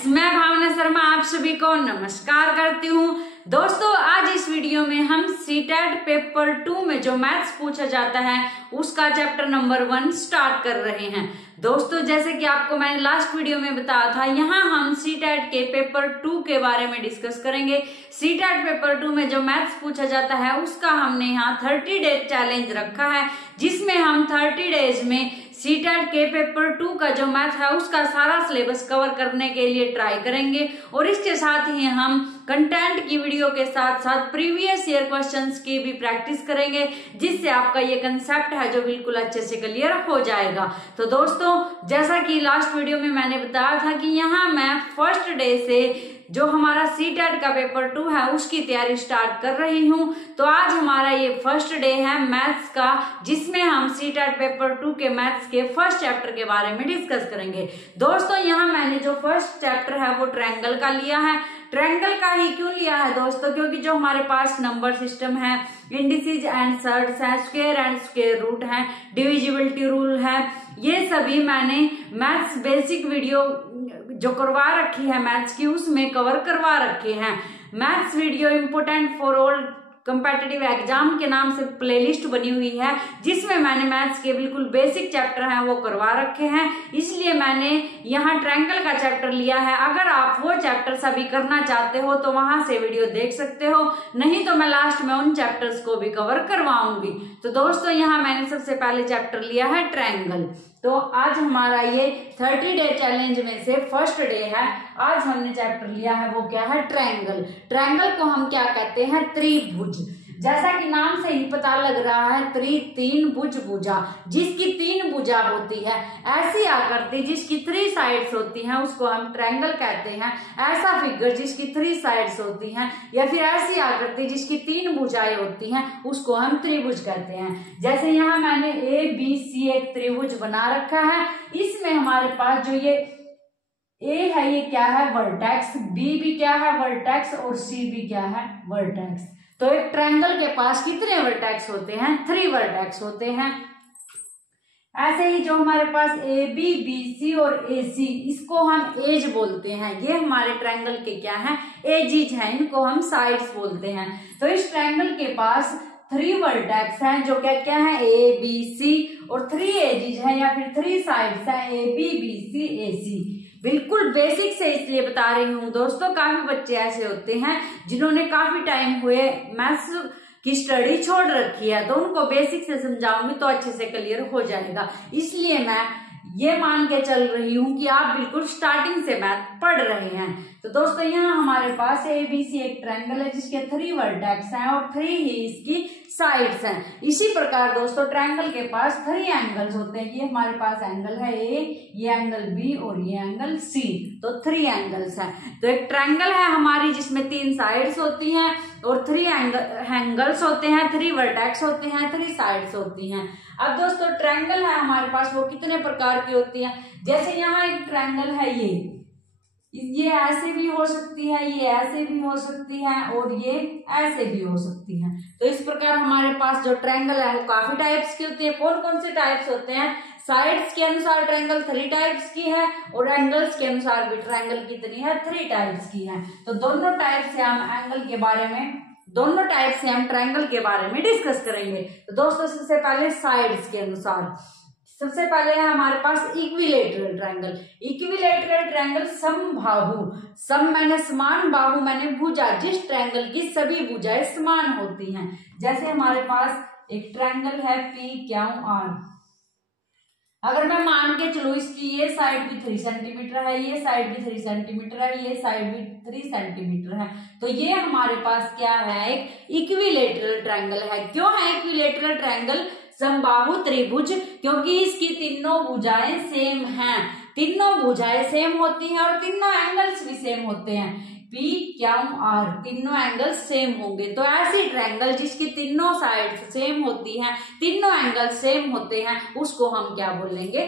Friends, मैं भावना शर्मा आप सभी को नमस्कार करती हूँ। दोस्तों, आज इस वीडियो में हम सीटेट पेपर 2 में जो मैथ्स पूछा जाता है उसका चैप्टर नंबर 1 स्टार्ट कर रहे हैं। दोस्तों, जैसे कि आपको मैंने लास्ट वीडियो में बताया था, यहाँ हम सीटेट के पेपर 2 के बारे में डिस्कस करेंगे। सीटेट पेपर 2 में जो मैथ्स पूछा जाता है उसका हमने यहाँ 30 डेज चैलेंज रखा है, जिसमें हम 30 डेज में सीटेट के पेपर 2 का जो मैथ है उसका सारा सिलेबस कवर करने के लिए ट्राई करेंगे। और इसके साथ ही हम कंटेंट की वीडियो के साथ साथ प्रीवियस ईयर क्वेश्चंस की भी प्रैक्टिस करेंगे, जिससे आपका ये कंसेप्ट है जो बिल्कुल अच्छे से क्लियर हो जाएगा। तो दोस्तों, जैसा कि लास्ट वीडियो में मैंने बताया था कि यहाँ मैं फर्स्ट डे से जो हमारा सीटेट का पेपर 2 है उसकी तैयारी स्टार्ट कर रही हूँ। तो आज हमारा ये फर्स्ट डे है मैथ्स का, जिसमें हम सीटेट पेपर 2 के मैथ्स के फर्स्ट चैप्टर के बारे में डिस्कस करेंगे। दोस्तों, यहाँ मैंने जो फर्स्ट चैप्टर है वो ट्रायंगल का लिया है। ट्रायंगल का ही क्यों लिया है दोस्तों? क्योंकि जो हमारे पास नंबर सिस्टम है, इंडिसेस एंड सर्ट्स है, स्क्वायर एंड स्क्वायर रूट है, डिविजिबिलिटी रूल है, ये सभी मैंने मैथ्स बेसिक वीडियो जो करवा रखी है मैथ्स की उसमें कवर करवा रखे हैं। Maths video important for all competitive exam के नाम से प्लेलिस्ट बनी हुई है, जिसमें मैंने मैथ्स के बिल्कुल बेसिक चैप्टर हैं वो करवा रखे हैं। इसलिए मैंने यहाँ ट्रायंगल का चैप्टर लिया है। अगर आप वो चैप्टर सभी करना चाहते हो तो वहां से वीडियो देख सकते हो, नहीं तो मैं लास्ट में उन चैप्टर्स को भी कवर करवाऊंगी। तो दोस्तों, यहाँ मैंने सबसे पहले चैप्टर लिया है ट्रायंगल। तो आज हमारा ये 30 डे चैलेंज में से फर्स्ट डे है। आज हमने चैप्टर लिया है वो क्या है? ट्रायंगल। ट्रायंगल को हम क्या कहते हैं? त्रिभुज। जैसा कि नाम से ही पता लग रहा है, तीन भुज भुजा, जिसकी 3 भुजा होती है। ऐसी आकृति जिसकी 3 साइड्स होती हैं उसको हम ट्रायंगल कहते हैं। ऐसा फिगर जिसकी 3 साइड्स होती हैं, या फिर ऐसी आकृति जिसकी 3 भुजाएं होती हैं उसको हम त्रिभुज कहते हैं। जैसे यहाँ मैंने ABC एक त्रिभुज बना रखा है। इसमें हमारे पास जो ये A है ये क्या है? वर्टेक्स। B भी क्या है? वर्टेक्स। और C भी क्या है? वर्टेक्स। तो एक ट्रायंगल के पास कितने वर्टेक्स होते हैं? 3 वर्टेक्स होते हैं। ऐसे ही जो हमारे पास AB, BC और AC, इसको हम एज बोलते हैं। ये हमारे ट्रायंगल के क्या हैं? एजिज हैं। इनको हम साइड्स बोलते हैं। तो इस ट्रायंगल के पास 3 वर्टेक्स हैं जो क्या क्या है? ABC, और 3 एजिज हैं या फिर 3 साइड्स हैं, AB, BC, AC। बिल्कुल बेसिक से इसलिए बता रही हूँ दोस्तों, काफी बच्चे ऐसे होते हैं जिन्होंने काफी टाइम हुए मैथ्स की स्टडी छोड़ रखी है, तो उनको बेसिक से समझाऊंगी तो अच्छे से क्लियर हो जाएगा। इसलिए मैं ये मान के चल रही हूँ कि आप बिल्कुल स्टार्टिंग से मैथ पढ़ रहे हैं। तो दोस्तों, यहाँ हमारे पास ABC एक ट्रायंगल है जिसके 3 वर्टेक्स हैं और 3 ही इसकी साइड्स हैं। इसी प्रकार दोस्तों, ट्रायंगल के पास 3 एंगल्स होते हैं। ये हमारे पास एंगल है A, ये एंगल B और ये एंगल C। तो 3 एंगल्स हैं। तो एक ट्रायंगल है हमारी जिसमें 3 साइड्स होती हैं और 3 एंगल्स होते हैं, 3 वर्टेक्स होते हैं, 3 साइड्स होती हैं। अब दोस्तों, ट्रायंगल है हमारे पास वो कितने प्रकार की होती हैं? जैसे यहाँ एक ट्रायंगल है, ये ऐसे भी हो सकती है, ये ऐसे भी हो सकती है और ये ऐसे भी हो सकती है। तो इस प्रकार हमारे पास जो ट्रायंगल है वो काफी टाइप्स की होती है। कौन कौन से टाइप्स होते हैं? साइड्स के अनुसार ट्रायंगल 3 टाइप्स की है और एंगल्स के अनुसार भी ट्रायंगल कितनी है? 3 टाइप्स की है। तो दोनों टाइप से हम ट्रायंगल के बारे में डिस्कस करेंगे। तो दोस्तों, सबसे पहले साइड्स के अनुसार सबसे पहले है हमारे पास इक्विलेटरल ट्रायंगल। इक्विलेटरल ट्रायंगल समबाहु, सम मैंने समान, बाहु मैंने भुजा, जिस ट्रायंगल की सभी भुजाएं समान होती हैं। जैसे हमारे पास एक ट्रायंगल है PQR। अगर मैं मान के चलूं इसकी ये साइड भी 3 सेंटीमीटर है, ये साइड भी 3 सेंटीमीटर है, ये साइड भी 3 सेंटीमीटर है, तो ये हमारे पास क्या है? एक इक्विलेटरल ट्रायंगल है। क्यों है इक्विलेटरल ट्रायंगल समबाहु त्रिभुज? क्योंकि इसकी तीनों भुजाएं सेम हैं। तीनों भुजाएं सेम होती हैं और तीनों एंगल्स भी सेम होते हैं। PQR तीनों एंगल सेम होंगे। तो ऐसी ट्रायंगल जिसकी तीनों साइड्स सेम होती हैं, तीनों एंगल सेम होते हैं, उसको हम क्या बोलेंगे?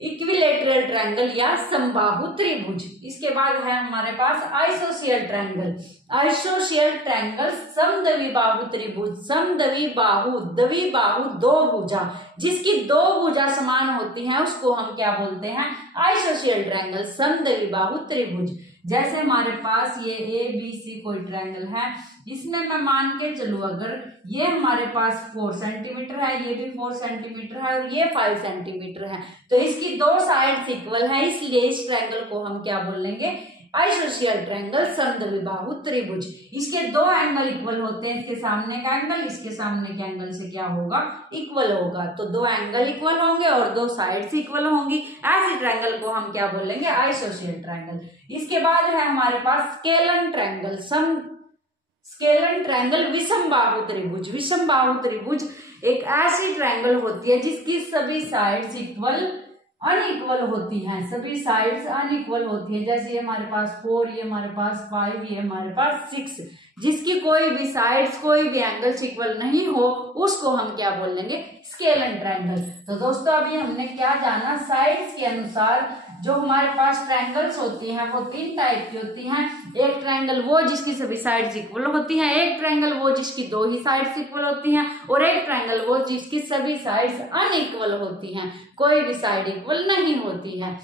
इक्विलेटरल ट्रायंगल या समबाहु त्रिभुज। इसके बाद है हमारे पास आइसोशियल ट्रायंगल। आइसोशियल ट्रायंगल समद्विबाहु त्रिभुज। समद्विबाहु, द्विबाहु दो भुजा, जिसकी दो भुजा समान होती हैं उसको हम क्या बोलते हैं? आइसोशियल ट्रायंगल, समद्विबाहु त्रिभुज। जैसे हमारे पास ये ABC कोई ट्रायंगल है, इसमें मैं मान के चलूं अगर ये हमारे पास 4 सेंटीमीटर है, ये भी 4 सेंटीमीटर है और ये 5 सेंटीमीटर है, तो इसकी दो साइड्स इक्वल है, इसलिए इस ट्रायंगल को हम क्या बोलेंगे? आइसोशियल ट्रायंगल, समद्विबाहु त्रिभुज। इसके दो एंगल इक्वल होते हैं, इसके सामने का एंगल इसके सामने के एंगल से क्या होगा? इक्वल होगा। तो दो एंगल इक्वल होंगे और दो साइड्स इक्वल होंगी, ऐसे ट्रायंगल को हम क्या बोलेंगे? आइसोशियल ट्रायंगल। इसके बाद है हमारे पास स्केलन ट्रायंगल। स्केलन ट्रायंगल विषमबाहु त्रिभुज। विषमबाहु त्रिभुज एक ऐसी ट्रायंगल होती है जिसकी सभी साइड्स इक्वल अनइक्वल होती हैं, सभी साइड्स अनइक्वल होती है। जैसे ये हमारे पास 4, ये हमारे पास 5, ये हमारे पास 6, जिसकी कोई भी साइड्स, कोई भी एंगल्स इक्वल नहीं हो, उसको हम क्या बोलेंगे? Scalene triangle. तो दोस्तों अभी हमने क्या जाना? साइड्स के अनुसार जो हमारे पास ट्रायंगल्स होती हैं वो 3 टाइप की होती हैं। एक ट्रायंगल वो जिसकी सभी साइड्स इक्वल होती हैं, एक ट्रायंगल वो जिसकी दो ही साइड्स इक्वल होती हैं, और एक ट्रायंगल वो जिसकी सभी साइड्स अनइक्वल होती हैं, कोई भी साइड इक्वल नहीं होती है।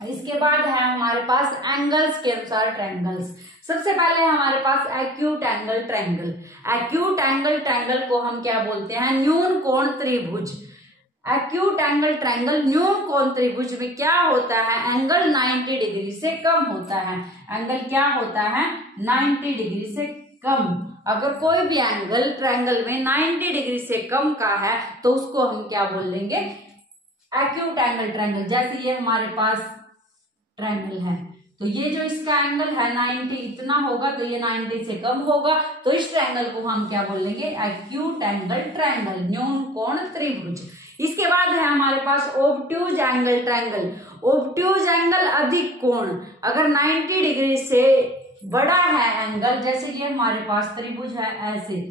इसके बाद है हमारे पास एंगल्स के अनुसार ट्रायंगल्स। सबसे पहले हमारे पास acute angle triangle. Acute angle triangle को हम क्या बोलते हैं? न्यून कोण त्रिभुज। एक्यूट एंगल ट्रायंगल न्यून कोण त्रिभुज में क्या होता है? एंगल 90 डिग्री से कम होता है। एंगल क्या होता है? 90 डिग्री से कम। अगर कोई भी एंगल ट्रायंगल में 90 डिग्री से कम का है तो उसको हम क्या बोलेंगे? Acute angle triangle. जैसे ये हमारे पास ट्रायंगल है, तो ये जो इसका एंगल है 90 इतना होगा, तो ये 90 से कम होगा, तो इस ट्रायंगल को हम क्या बोलेंगे? एक्यूट एंगल ट्रायंगल, न्यून कोण त्रिभुज। इसके बाद है हमारे पास ओब्ट्यूज एंगल ट्रायंगल। ओब्ट्यूज एंगल अधिक कोण। अगर 90 डिग्री से बड़ा है एंगल, जैसे ये हमारे पास त्रिभुज है ऐसे,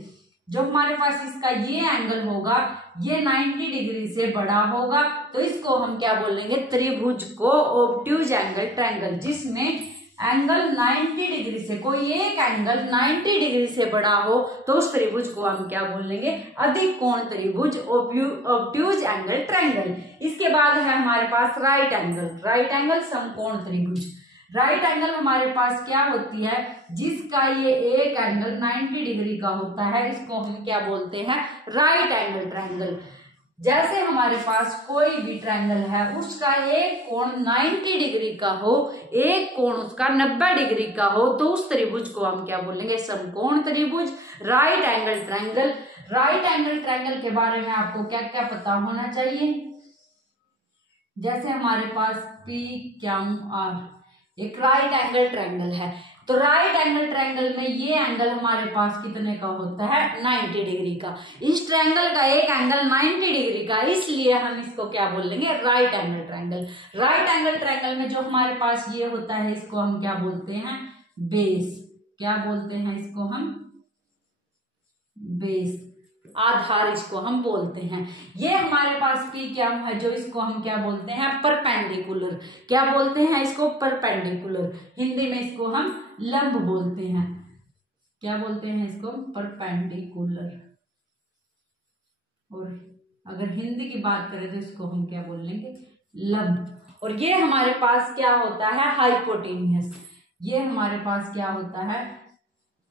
जो हमारे पास इसका ये एंगल होगा ये 90 डिग्री से बड़ा होगा, तो इसको हम क्या बोलेंगे? त्रिभुज को ओब्ट्यूज एंगल ट्रायंगल। जिसमें एंगल 90 डिग्री से, कोई एक एंगल 90 डिग्री से बड़ा हो तो उस त्रिभुज को हम क्या बोलेंगे? अधिक कोण त्रिभुज, ओब्ट्यूज एंगल ट्रायंगल। इसके बाद है हमारे पास राइट एंगल। राइट एंगल समकोण त्रिभुज। राइट एंगल हमारे पास क्या होती है? जिसका ये एक एंगल 90 डिग्री का होता है, इसको हम क्या बोलते हैं? Right angle triangle. जैसे हमारे पास कोई भी ट्रायंगल है उसका एक कोण 90 डिग्री का हो, एक कोण उसका 90 डिग्री का हो, तो उस त्रिभुज को हम क्या बोलेंगे? समकोण त्रिभुज, right angle triangle. Right angle triangle के बारे में आपको क्या क्या पता होना चाहिए? जैसे हमारे पास PQR एक राइट एंगल ट्रायंगल है, तो राइट एंगल ट्रायंगल में ये एंगल हमारे पास कितने का होता है? 90 डिग्री का। इस ट्रायंगल का एक एंगल 90 डिग्री का, इसलिए हम इसको क्या बोलेंगे? Right angle triangle. Right angle triangle में जो हमारे पास ये होता है इसको हम क्या बोलते हैं? बेस। क्या बोलते हैं इसको हम? बेस, आधार इसको हम बोलते हैं। ये हमारे पास P क्या है जो इसको हम क्या बोलते हैं? परपेंडिकुलर। क्या बोलते हैं इसको? परपेंडिकुलर। हिंदी में इसको हम लंब बोलते हैं। क्या बोलते हैं इसको? परपेंडिकुलर। और अगर हिंदी की बात करें तो इसको हम क्या बोलेंगे? लंब। और ये हमारे पास क्या होता है? हाइपोटेनियस। ये हमारे पास क्या होता है?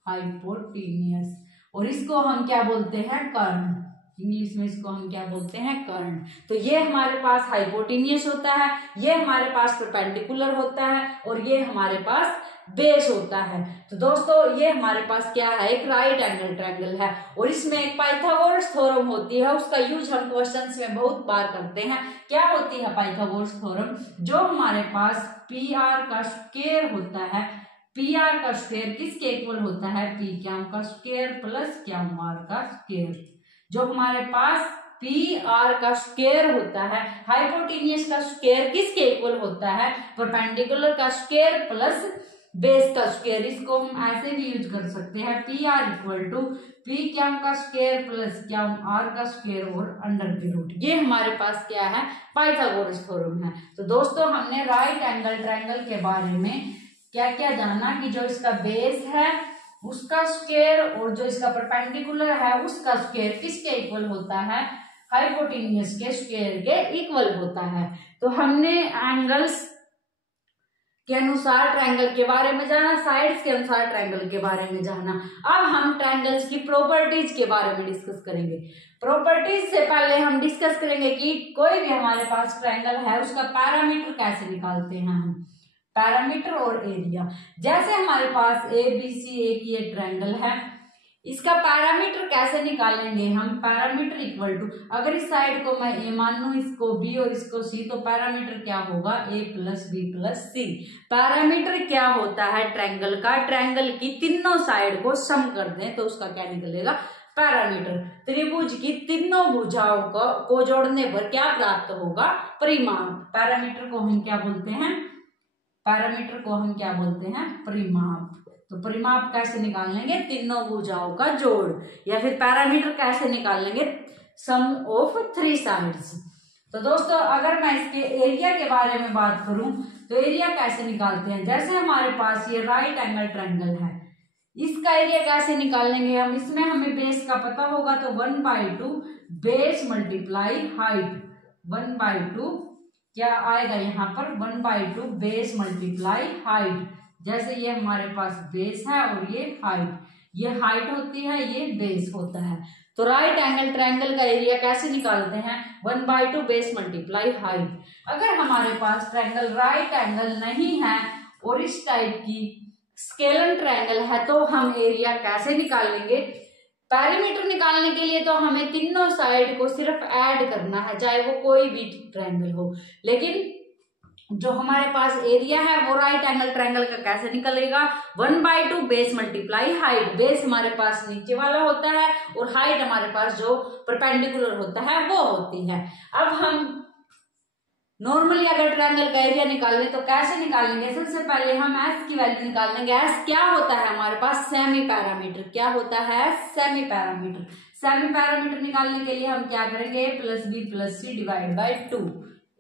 हाइपोटेनियस। और इसको हम क्या बोलते हैं? कर्ण। इंग्लिश में इसको हम क्या बोलते हैं? कर्ण। तो ये हमारे पास हाइपोटेनियस होता है, ये हमारे पास परपेंडिकुलर होता है, और ये हमारे पास बेस होता है। तो दोस्तों ये हमारे पास क्या है? एक राइट एंगल ट्रायंगल है, और इसमें एक पाइथागोरस थ्योरम होती है, उसका यूज हम क्वेश्चंस में बहुत बार करते हैं। क्या होती है पाइथागोरस थ्योरम? जो हमारे पास PR का स्क्वायर होता है, PR का स्क्वायर किसके इक्वल होता है? PQ का स्क्वायर प्लस QR का स्क्वायर। जो हमारे पास PR का स्क्वायर होता है, हाइपोटेनियस का स्क्वायर किसके इक्वल होता है? परपेंडिकुलर का स्क्वायर प्लस बेस का स्क्वायर, इसको हम ऐसे भी यूज कर सकते हैं, P R equal to P Q का स्क्वायर प्लस क्याम आर का स्क्वायर और अंडर की रूट। ये हमारे पास क्या है, पाइथागोरस थ्योरम है। तो दोस्तों हमने राइट एंगल ट्रायंगल के बारे में क्या क्या जाना कि जो इसका बेस है उसका स्क्वायर और जो इसका परपेंडिकुलर है उसका स्क्वायर किसके इक्वल होता है, हाइपोटेन्यूज के स्क्वायर के इक्वल होता है। तो हमने एंगल्स के अनुसार ट्रायंगल के बारे में जाना, साइड्स के अनुसार ट्रायंगल के बारे में जाना। अब हम ट्रायंगल्स की प्रॉपर्टीज के बारे में डिस्कस करेंगे। प्रॉपर्टीज से पहले हम डिस्कस करेंगे कि कोई भी हमारे पास ट्रायंगल है उसका पैरामीटर कैसे निकालते हैं हम, पैरामीटर और एरिया। जैसे हमारे पास ए बी सी एक ये ट्रायंगल है, इसका पैरामीटर कैसे निकालेंगे हम, पैरामीटर इक्वल टू, अगर इस साइड को मैं ए मान लूं, इसको बी और इसको सी, तो पैरामीटर क्या होगा, ए प्लस बी प्लस सी। पैरामीटर क्या होता है ट्रायंगल का, ट्रायंगल की तीनों साइड को सम कर दें तो उसका क्या निकलेगा, पैरामीटर। त्रिभुज की तीनों भुजाओं को जोड़ने पर क्या प्राप्त होगा, परिमाप। पैरामीटर को हम क्या बोलते हैं, पैरामीटर को हम क्या बोलते हैं, परिमाप। तो परिमाप कैसे निकाल लेंगे, तीनों भुजाओं का जोड़, या फिर पैरामीटर कैसे निकाल लेंगे, सम ऑफ थ्री साइड्स। तो दोस्तों अगर मैं इसके एरिया के बारे में बात करूं तो एरिया कैसे निकालते हैं, जैसे हमारे पास ये राइट एंगल ट्रायंगल है, इसका एरिया कैसे निकाल लेंगे हम, इसमें हमें बेस का पता होगा तो 1/2 बेस मल्टीप्लाई हाइट, 1/2 क्या आएगा यहाँ पर, 1/2 बेस मल्टीप्लाई हाइट। जैसे ये हमारे पास बेस है और ये हाइट होती है, ये बेस होता है। तो राइट एंगल ट्रायंगल का एरिया कैसे निकालते हैं, 1/2 बेस मल्टीप्लाई हाइट। अगर हमारे पास ट्रायंगल राइट एंगल नहीं है और इस टाइप की स्केलर ट्रायंगल है तो हम एरिया कैसे निकाल लेंगे, पैरामीटर निकालने के लिए तो हमें तीनों साइड को सिर्फ ऐड करना है, चाहे वो कोई भी ट्रायंगल हो। लेकिन जो हमारे पास एरिया है वो राइट एंगल ट्रायंगल का कैसे निकलेगा, 1/2 बेस मल्टीप्लाई हाइट। बेस हमारे पास नीचे वाला होता है और हाइट हमारे पास जो परपेंडिकुलर होता है वो होती है। अब हम नॉर्मली अगर ट्रायंगल का एरिया निकालने तो कैसे निकालेंगे, सबसे पहले हम एस की वैल्यू निकाल लेंगे। एस क्या होता है हमारे पास, सेमी पैरामीटर। क्या होता है, सेमी पैरामीटर। सेमी पैरामीटर निकालने के लिए हम क्या करेंगे, A plus B plus C divide by 2,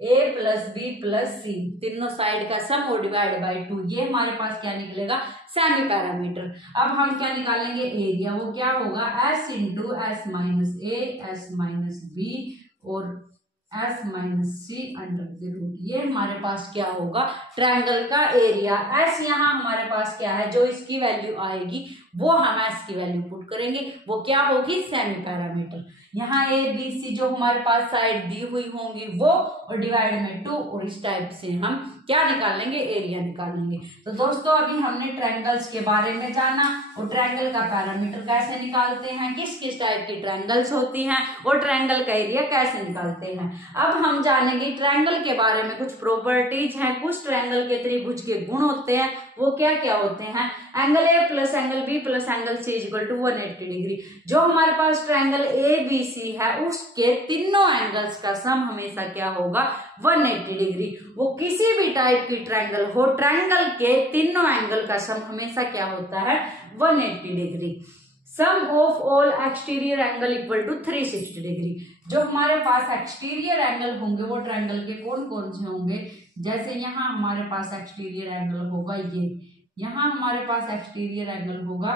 A plus B plus C, तीनों साइड का सम और डिवाइड बाई 2, ये हमारे पास क्या निकलेगा, सेमी पैरामीटर। अब हम क्या निकालेंगे, एरिया। वो क्या होगा, S into S minus A, S minus B और S minus C under the root. ये हमारे पास क्या होगा, ट्रायंगल का एरिया। एस यहाँ हमारे पास क्या है, जो इसकी वैल्यू आएगी वो हम एस की वैल्यू पुट करेंगे, वो क्या होगी, सेमी पैरामीटर। यहाँ ए बी सी जो हमारे पास साइड दी हुई होंगी वो, और डिवाइड में 2, और इस टाइप से हम क्या निकालेंगे, एरिया निकालेंगे। तो दोस्तों अभी हमने ट्रायंगल्स के बारे में जाना और ट्रायंगल का पैरामीटर कैसे निकालते हैं, किस किस टाइप की ट्रायंगल्स होती हैं और ट्रायंगल का एरिया कैसे निकालते हैं। अब हम जानेंगे ट्रायंगल के बारे में कुछ प्रॉपर्टीज हैं, कुछ ट्रायंगल के त्रिभुज के गुण होते हैं, वो क्या क्या होते हैं। Angle A plus angle B plus angle C equal to 180 degree. जो हमारे पास ट्रायंगल ए बी सी है उसके तीनों एंगल्स का सम हमेशा क्या होगा, 180 डिग्री। वो किसी भी टाइप की ट्रायंगल हो, ट्रायंगल के तीनों एंगल का सम हमेशा क्या होता है, 180 degree. Sum of all exterior angle equal to 360 degree. जो हमारे पास एक्सटीरियर एंगल होंगे वो ट्रायंगल के कौन कौन से होंगे, जैसे यहाँ हमारे पास एक्सटीरियर एंगल होगा ये, यहाँ हमारे पास एक्सटीरियर एंगल होगा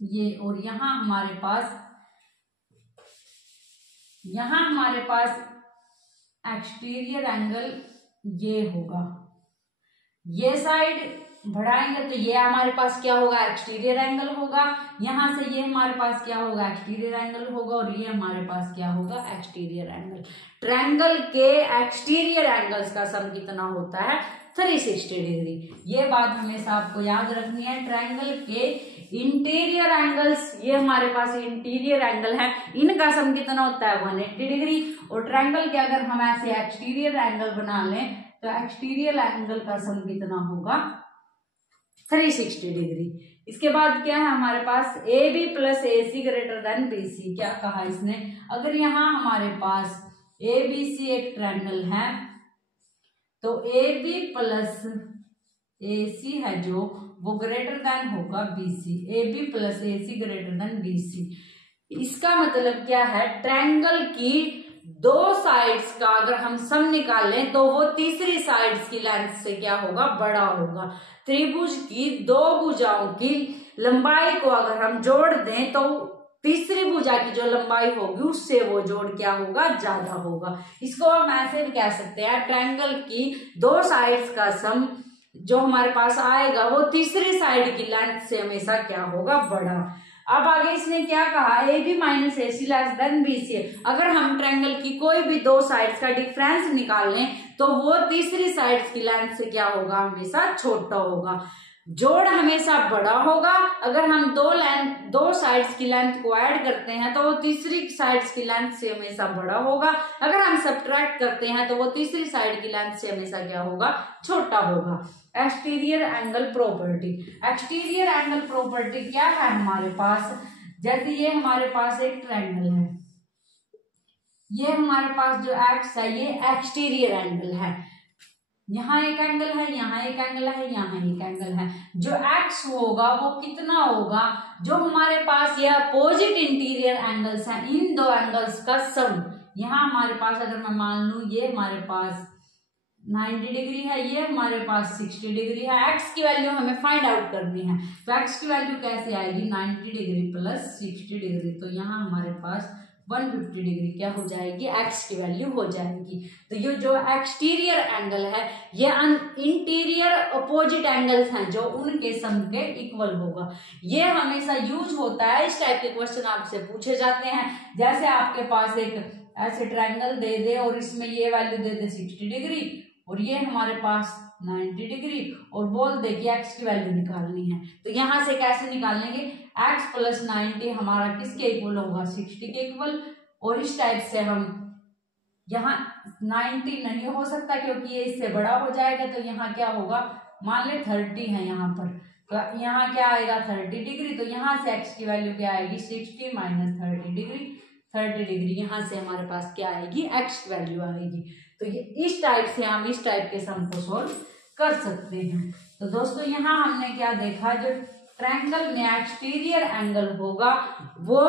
ये, और यहाँ हमारे पास एक्सटीरियर एंगल ये होगा। ये साइड बढ़ाएंगे तो ये हमारे पास क्या होगा, एक्सटीरियर एंगल होगा। यहाँ से ये हमारे पास क्या होगा, एक्सटीरियर एंगल होगा, और ये हमारे पास क्या होगा, एक्सटीरियर एंगल। ट्रायंगल के एक्सटीरियर एंगल्स का सम कितना होता है, 360 डिग्री। ये बात हमेशा आपको याद रखनी है। ट्रायंगल के इंटीरियर एंगल्स, ये हमारे पास इंटीरियर एंगल है, इनका सम कितना होता है, 180 डिग्री। और ट्रायंगल के अगर हम ऐसे एक्सटीरियर एंगल बना लें तो एक्सटीरियर एंगल का सम कितना होगा, 360 डिग्री। इसके बाद क्या है हमारे पास, A B plus A C greater than B C. क्या कहा इसने, अगर यहाँ हमारे पास ए बी सी एक ट्रायंगल है तो ए बी प्लस AC है जो वो ग्रेटर देन होगा BC, AB plus AC greater than BC। इसका मतलब क्या है, ट्रायंगल की दो साइड्स का अगर हम सम निकालें तो वो तीसरी साइड्स की लेंथ से क्या होगा, बड़ा होगा। त्रिभुज की दो भुजाओं की लंबाई को अगर हम जोड़ दें तो तीसरी भुजा की जो लंबाई होगी उससे वो जोड़ क्या होगा, ज्यादा होगा। इसको हम ऐसे भी कह सकते हैं, ट्रायंगल की दो साइड्स का सम जो हमारे पास आएगा वो तीसरी साइड की लेंथ से हमेशा क्या होगा, बड़ा। अब आगे इसने क्या कहा, AB minus AC less than BC। अगर हम ट्रायंगल की कोई भी दो साइड्स का डिफरेंस निकाल लें तो वो तीसरी साइड्स की लेंथ से क्या होगा, हमेशा छोटा होगा। जोड़ हमेशा बड़ा होगा। अगर हम दो साइड्स की लेंथ को ऐड करते हैं तो वो तीसरी साइड्स की लेंथ से हमेशा बड़ा होगा। अगर हम सब्ट्रैक्ट करते हैं तो वो तीसरी साइड की लेंथ से हमेशा क्या होगा, छोटा होगा। Exterior angle property. Exterior angle property क्या है हमारे पास, जैसे ये हमारे पास एक ट्रायंगल है, ये हमारे पास जो एक्स है ये एक्सटीरियर एंगल है। यहाँ एक एंगल है, यहाँ एक एंगल है, यहाँ एक एंगल है। जो एक्स होगा वो कितना होगा, जो हमारे पास ये अपोजिट इंटीरियर एंगल्स हैं, इन दो एंगल्स का सम। यहाँ हमारे पास अगर मैं मान लूं ये हमारे पास 90 डिग्री है, ये हमारे पास 60 डिग्री है। एक्स की वैल्यू हमें फाइंड आउट करनी है, तो एक्स की वैल्यू कैसे आएगी, 90 डिग्री प्लस 60 डिग्री, तो यहाँ हमारे पास 150 डिग्री क्या हो जाएगी, एक्स की वैल्यू हो जाएगी। तो ये जो एक्सटीरियर एंगल है ये इंटीरियर अपोजिट एंगल्स हैं जो उनके सम के इक्वल होगा। ये हमेशा यूज होता है, इस टाइप के क्वेश्चन आपसे पूछे जाते हैं। जैसे आपके पास एक ऐसे ट्रायंगल दे दे और इसमें ये वैल्यू दे दे 60 डिग्री और ये हमारे पास 90 डिग्री और बोल दे कि एक्स की वैल्यू निकालनी है, तो यहां से कैसे निकाल लेंगे, एक्स प्लस 90 हमारा किसके इक्वल होगा, 60 के इक्वल। और इस टाइप से हम यहाँ 90 नहीं हो सकता क्योंकि ये इससे बड़ा हो जाएगा, तो यहाँ क्या होगा, मान ले 30 है यहाँ पर, तो यहाँ क्या आएगा 30 डिग्री, तो यहाँ से एक्स की वैल्यू क्या आएगी 60 माइनस 30 डिग्री, 30 डिग्री यहाँ से हमारे पास क्या आएगी, एक्स की वैल्यू आएगी। तो ये इस टाइप से हम इस टाइप के सम को सोल्व कर सकते हैं। तो दोस्तों यहाँ हमने क्या देखा, जो ट्रायंगल में एक्सटीरियर एंगल होगा वो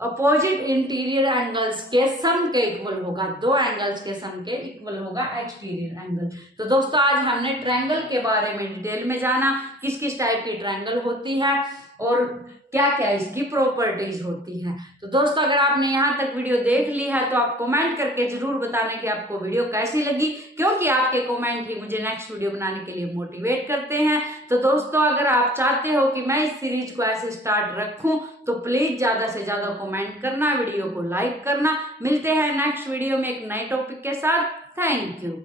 अपोजिट इंटीरियर एंगल्स के सम के इक्वल होगा, दो एंगल्स के सम के इक्वल होगा एक्सटीरियर एंगल। तो दोस्तों आज हमने ट्रायंगल के बारे में डिटेल में जाना, किस किस टाइप की ट्रायंगल होती है और क्या क्या इसकी प्रॉपर्टीज होती हैं। तो दोस्तों अगर आपने यहाँ तक वीडियो देख ली है तो आप कमेंट करके जरूर बताना कि आपको वीडियो कैसी लगी, क्योंकि आपके कमेंट ही मुझे नेक्स्ट वीडियो बनाने के लिए मोटिवेट करते हैं। तो दोस्तों अगर आप चाहते हो कि मैं इस सीरीज को ऐसे स्टार्ट रखूं तो प्लीज ज्यादा से ज्यादा कमेंट करना, वीडियो को लाइक करना। मिलते हैं नेक्स्ट वीडियो में एक नए टॉपिक के साथ। Thank you.